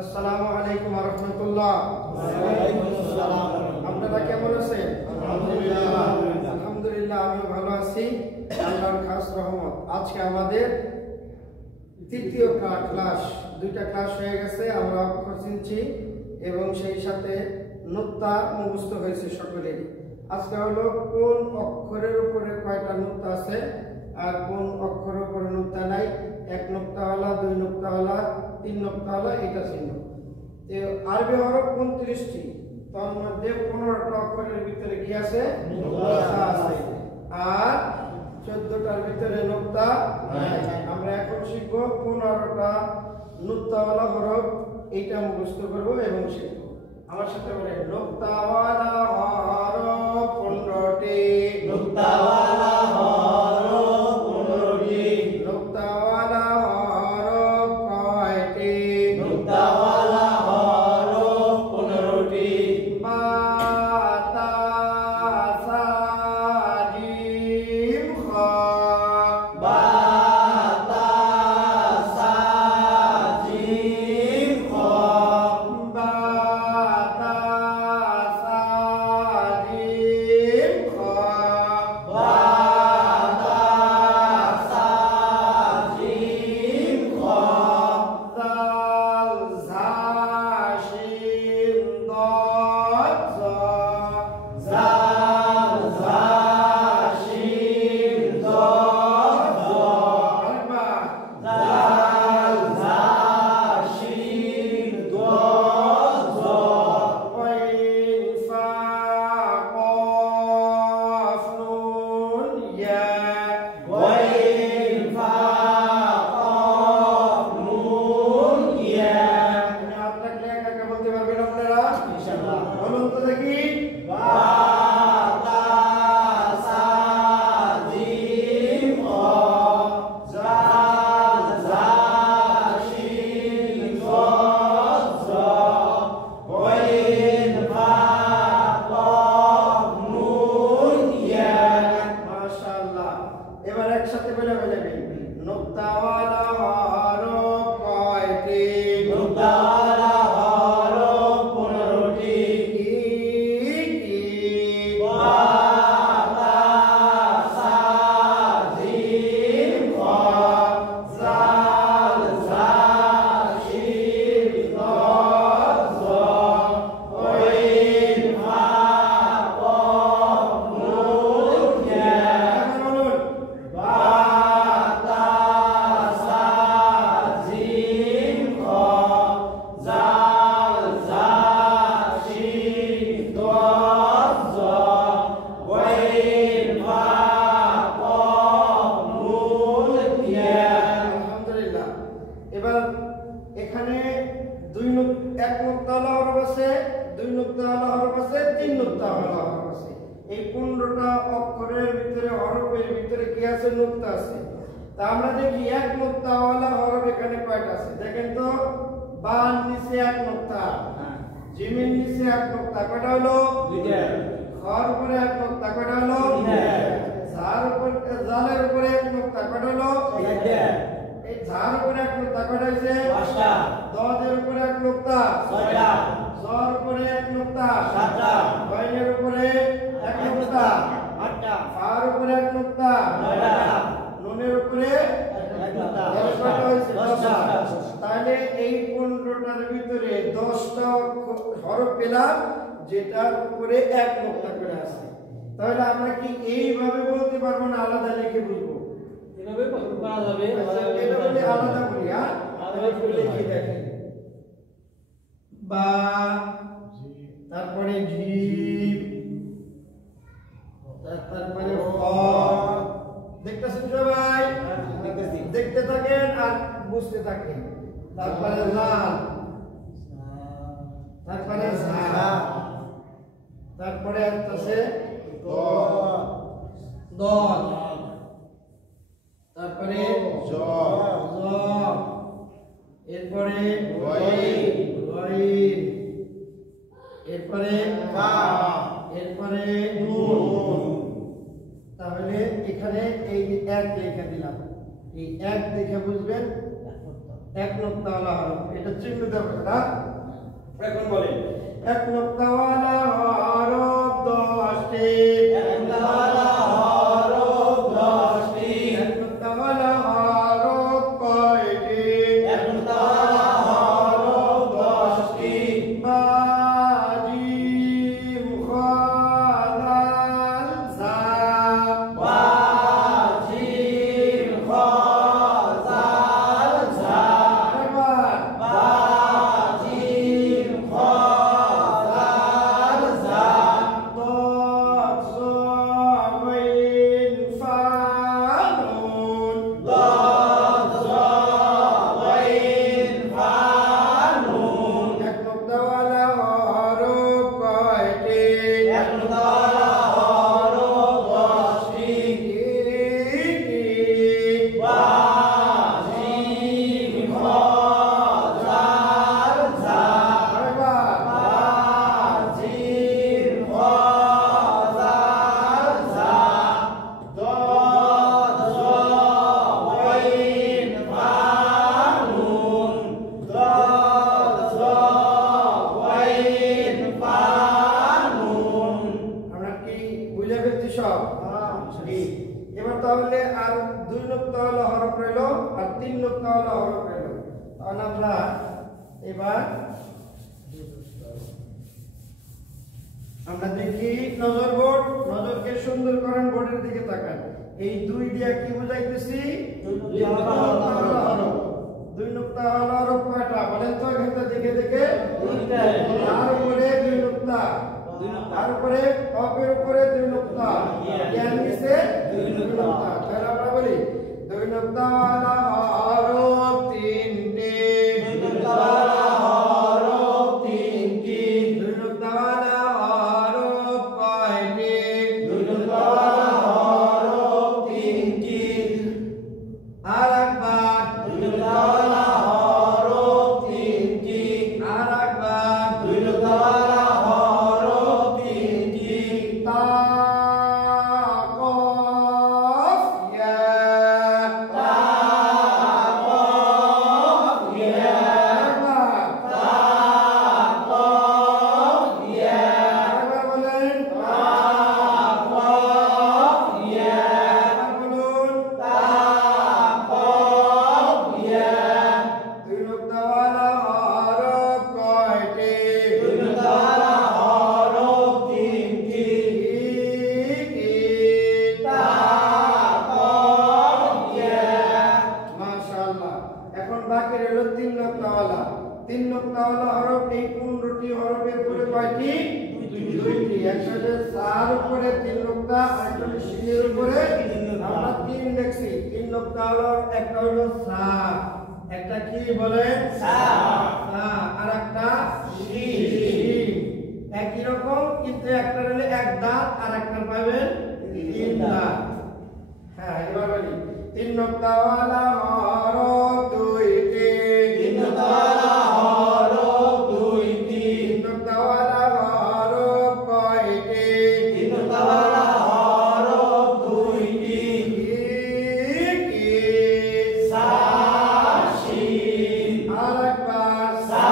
আসসালামু আলাইকুম ওয়া রাহমাতুল্লাহ। ওয়া আলাইকুম আসসালাম। আপনারা কেমন আছেন? আলহামদুলিল্লাহ। আলহামদুলিল্লাহ, আমি ভালো আছি, আল্লাহর খাস রহমত। আজকে আমাদের তৃতীয় ক্লাস, দুইটা ক্লাস হয়ে গেছে। আমরা অক্ষর চিনছি এবং সেই সাথে নুক্তা মুখস্থ হয়েছে সকলেরই। আজকে হলো কোন অক্ষরের উপরে কয়টা নুক্তা আছে আর কোন অক্ষরের উপরে নুক্তা নাই, এক নুক্তাওয়ালা, দুই নুক্তাওয়ালা, তিন নুক্তাওয়ালা, এটা চিহ্ন। আরবি হরফ 29টি, তার মধ্যে 15টা অক্ষরের ভিতরে কি আছে? নুক্তা আছে, আর 14টার ভিতরে নুক্তা নাই। আমরা এখন শিখবো 15টা নুক্তাওয়ালা হরফ, এইটা মুখস্থ করবো এবং শিখবো। আমার সাথে বলেন, নুক্তাওয়ালা হরফ 15টি। নুক্তাওয়ালা হরফ 15টি। নুক্তাওয়ালা হরফ কয়টি? নুক্তাওয়ালা হরফ 15টি। বা, তা, সা, জিম, খ। বা, তা, সা, জিম, খ। বা, তা, সা, জিম, খ। বা, তা, সা, জিম, খ। দাল, ঝা, শিন, দদ, জ। জাল, ঝা, শিন, দদ, জ। আরেকবার। জাল, ঝা, শিন, দদ, জ। ওয়াইন, ফা, কফ, নুন, ইয়া। ওয়াইন, ফা, কফ, নুন, ইয়া। আমি হাত রাখলে একা একা বলতে পারবেন আপনারা? ইনশাআল্লাহ। বলুন তো দেখি। বা, তা, সা, জিম, খ। জাল, ঝা, শিন, দদ, জ। ওয়াইন, ফা, কফ, নুন, ইয়া। মাশাআল্লাহ। এবার একসাথে বলে ফেলবেন, নুক্তাওয়ালা হরফ কয়টি? নুক্তাওয়ালা হরফ 15টি। কি কি? বা, তা, সা, জিম, খ। জাল, ঝা, শিন, দদ, জ। ওয়াইন, ফা, কফ, নুন, ইয়া। বলুন। বা, তা, সা, জিম, খ। জাল, ঝা, শিন, দদ, জ। ওয়াইন, ফা, কফ, নুন, ইয়া। আলহামদুলিল্লাহ। এবার এখানে এক নুক্তাওয়ালা হরফ আছে, দুই নুক্তাওয়ালা হরফ আছে, তিন নুক্তাওয়ালা হরফ আছে। এই 15টা অক্ষরের ভিতরে, হরফের ভিতরে কি আছে? নুক্তা আছে। তা আমরা দেখি এক নুক্তাওয়ালা হরফ এখানে কয়টা আছে। দেখেন তো, বার নিচে এক নুক্তা, জিমের নিচে এক নুক্তা, কয়টা হলো? দুইটা। খর উপরে এক নুক্তা, কয়টা হলো? জালের উপরে এক নুক্তা, কয়টা হলো? চারটা। এই ঝার উপরে এক নুক্তা, কয়টা হয়েছে? পাঁচটা। দদের উপরে এক নুক্তা, ছয়টা। জর উপরে এক নুক্তা, সাতটা। গইনের উপরে এক নুক্তা, আটটা। ফার উপরে এক নুক্তা, নয়টা। নুনের উপরে এক নুক্তা। কয়টা হয়েছে? দশটা। 10টা। তাহলে এই 15টার ভিতরে 10টা হরফ পেলাম, যেটার উপরে এক নুক্তা করে আছে। তাহলে আমরা কি এইভাবে বলতে পারবো না আলাদা লিখে বুঝবো? এভাবে করা যাবে। আচ্ছা, এটা বলে আলাদা করি, হ্যাঁ? আলাদা করে লিখে দেখেন। বা, তারপরে জিম, তারপরে খ। দেখতেছেন সবাই? দেখতেছি। দেখতে থাকেন আর বুঝতে থাকেন। তারপরে লাল, তারপরে ঝা, তারপরে আছে দল, তারপরে জ, এরপরে গইন, এরপরে ফা, এরপরে নুন। তাহলে এখানে এই এক লেখা দিলাম, এই এক দেখে বুঝবেন এক নুক্তাওয়ালা হরফ, এটা চিহ্নিত হবে না। এখন বলেন এক নুক্তাওয়ালা হরফ 10টি, এক নুক্তাওয়ালা হরফ 10টি, এক নুক্তাওয়ালা হরফ কয়টি? এক নুক্তাওয়ালা হরফ 10টি, বা জিম খা দাল জা, বা জিম খ জাল ঝা, এবার বা জিম খ জাল ঝা, ضاد صاد غين فا نون، ضاد ظا غين ফা নুন, এক নুক্তাওয়ালা হরফ কয়টি? এক নুক্তাওয়ালা হরফ 10টি, বা জিম খ জাল ঝা, বা জিম খ জাল ঝা, ضاد ظا غين ফা নুন, ضاد ظا غين ফা নুন। আমরা কি বুঝে ফেলছি সব? ঠিক। এবার তাহলে আর 2 নুক্তাওয়ালা হরফ রইল আর 3 নুক্তাওয়ালা হরফ রইল। তাহলে আমরা এবার আমরা দেখি নজর বোর্ড, নজরকে সুন্দর করেন, বোর্ডের দিকে তাকান। এই 2 দিয়া কি বুঝাইতেছি? 2 নুক্তাওয়ালা হরফ। 2 নুক্তাওয়ালা হরফ কয়টা বলেন তো? এখানটা দেখে দেখে দুইটা। তার উপরে 2 নুক্তা, তার উপরে কপের উপরে 2 নুক্তা, ইয়ার নিচে 2 নুক্তা। তাহলে আমরা বলি 2 নুক্তাওয়ালা হরফ 3টি, দুই নুক্তাওয়ালা হরফ 3টি, 2 নুক্তাওয়ালা হরফ কয়টি? দুই নুক্তাওয়ালা হরফ 3টি, আর একবার, দুই নুক্তাওয়ালা হরফ 3টি, আর একবার। দুই নুক্তাওয়ালা হরফ 3টি, তা কফ ইয়া, তা কফ ইয়া, একবার, তা কফ ইয়া, একবার বলেন, তা কফ ইয়া, একবার বলুন। তা কফ ইয়া, 2 নুক্তাওয়ালা হরফ কয়টি? দুই নুক্তাওয়ালা হরফ 3টি, তা কফ ইয়া। মাশাআল্লাহ। এখন বাকি রইল 3 নুক্তাওয়ালা। 3 নুক্তাওয়ালা হরফ, এই 15টি হরফের উপরে কয়টি? দুইটি। একসাথে সার উপরে 3 নুক্তা, আর একটা শিনের উপরে আমরা 3 লিখছি। 3 নুক্তাওয়ালা একটা হলো সা, একটা কি বলেন? সা। সা, আর একটা শিন। শিন। একই রকম, কিন্তু একটা হলে এক দাঁত আর একটা পাবেন 3 দাঁত। হ্যাঁ, এবার বলি 3 নুক্তাওয়ালা হরফ 2টি, তিন নুক্তাওয়ালা হরফ 2টি, 3 নুক্তাওয়ালা হরফ কয়টি? তিন নুক্তাওয়ালা হরফ 2টি, সা শিন, আর একবার, সা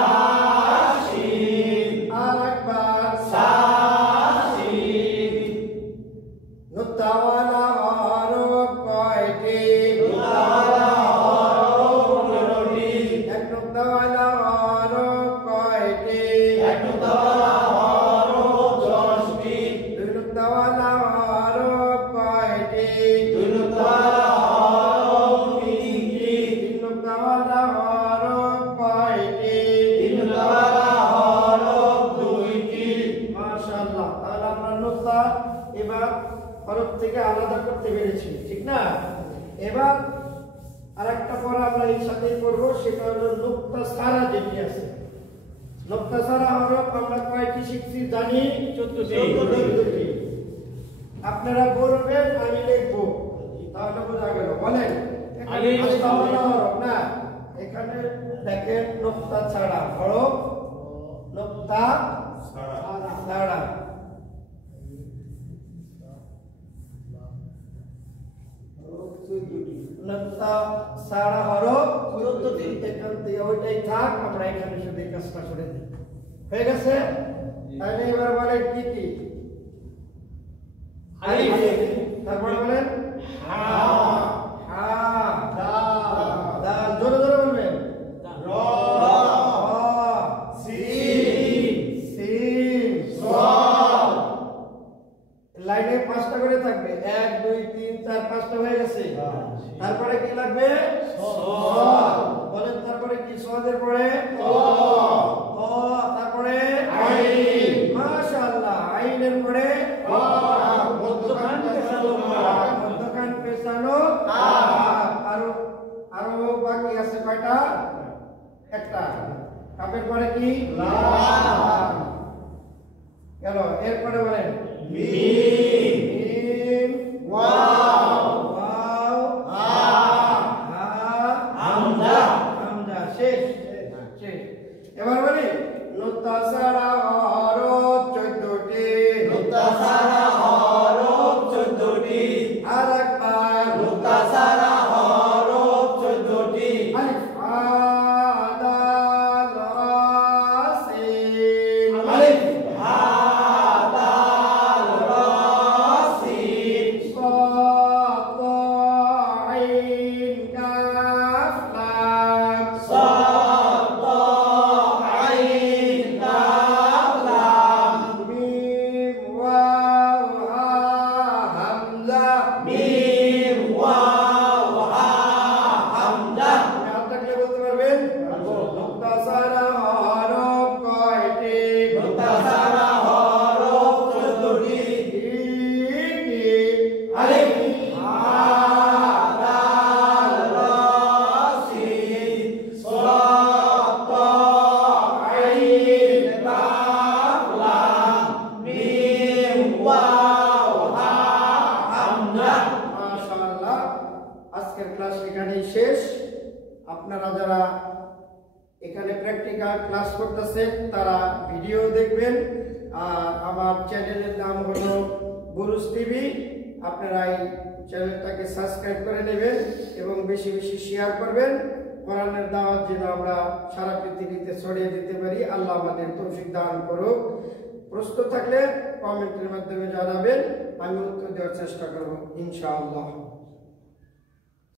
শিন, আর একবার। সা শিন, নুক্তাওয়ালা হরফ কয়টি? নুক্তাওয়ালা হরফ 15টি, এক নুক্তাওয়ালা হরফ কয়টি? এক নুক্তাওয়ালা হরফ 10টি, 2 নুক্তাওয়ালা হরফ কয়টি? দুই নুক্তাওয়ালা হরফ 3টি, 3 নুক্তাওয়ালা হরফ কয়টি? তিন নুক্তাওয়ালা হরফ 2টি, মাশাআল্লাহ। তাহলে আমরা নুক্তা এবার হরফ থেকে আলাদা করতে পেরেছি, ঠিক না? এবার আরেকটা পড়া আমরা এই সাথেই করব, সেটা হলো নুক্তা সারা যেটি আছে। নুক্তা সারা হরফ আমরা কয়টি শিখছি জানি? 14টি। আপনারা বলবেন, আমি লিখবো, তাহলে বোঝা গেল। বলেন, এখানে আমি লিখবো। আলাদা হরফ না, এখানে দেখেন নুক্তা ছাড়া হরফ, নুক্তা ছাড়া। নুনতা সারা হরফ 14টি এখান থেকে ওইটাই থাক আমরা এখানে শুধু এই কাজটা করে দিই হয়ে গেছে তাহলে এবার বলেন কি কি আলিফ তারপরে বলেন হা হা দাল জোরে জোরে বলবেন র সিন সিন সাদ লাইনে 5টা করে থাকবে 1 2 3 4 5টা হয়ে গেছে তারপরে কি লাগবে সাদ বলেন তারপরে কি সওয়াদের পরে ত তারপরে আইন মাশাআল্লাহ আইনের পরে মধ্যখান পেছানো মধ্যখান পেছানো আরো আরো বাকি আছে কয়টা একটা কাপের পরে কি লাম গেল এরপরে বলেন মিম মিম ওয়াও ওয়াও হা হা হামজা হামজা শেষ শেষ এবার বলি নুক্তা সারা হরফ 14টি নুক্তা সারা হরফ 14টি আরেকবার নুক্তা সারা হরফ 14টি আলিফ দাল রা সিন আলিফ হা দাল রা সিন صاد طاء عين كاف لام صاد طاء عين كاف لام ميم واو ها همزة মিম ওয়াও হা হামজা হাত থাকলে বলতে পারবেন নুক্তা সারা হরফ কয়টি নুক্তা সারা হরফ 14টি কি আলিফ হা দাল রা সিন সাদ তা'আ আইন কাফ লাম মিম ওয়াও হা হামজা মাশাআল্লাহ আজকের ক্লাস এখানেই শেষ আপনারা যারা এখানে প্র্যাকটিক্যাল ক্লাস করতেছেন তারা ভিডিও দেখবেন আর আমার চ্যানেলের নাম হলো বুরুজ টিভি আপনারা এই চ্যানেলটাকে সাবস্ক্রাইব করে নেবেন এবং বেশি বেশি শেয়ার করবেন কোরআনের দাওয়াত যেন আমরা সারা পৃথিবীতে ছড়িয়ে দিতে পারি আল্লাহ আমাদের তৌফিক দান করুক প্রশ্ন থাকলে কমেন্টের মাধ্যমে জানাবেন আমি উত্তর দেওয়ার চেষ্টা করব ইনশাআল্লাহ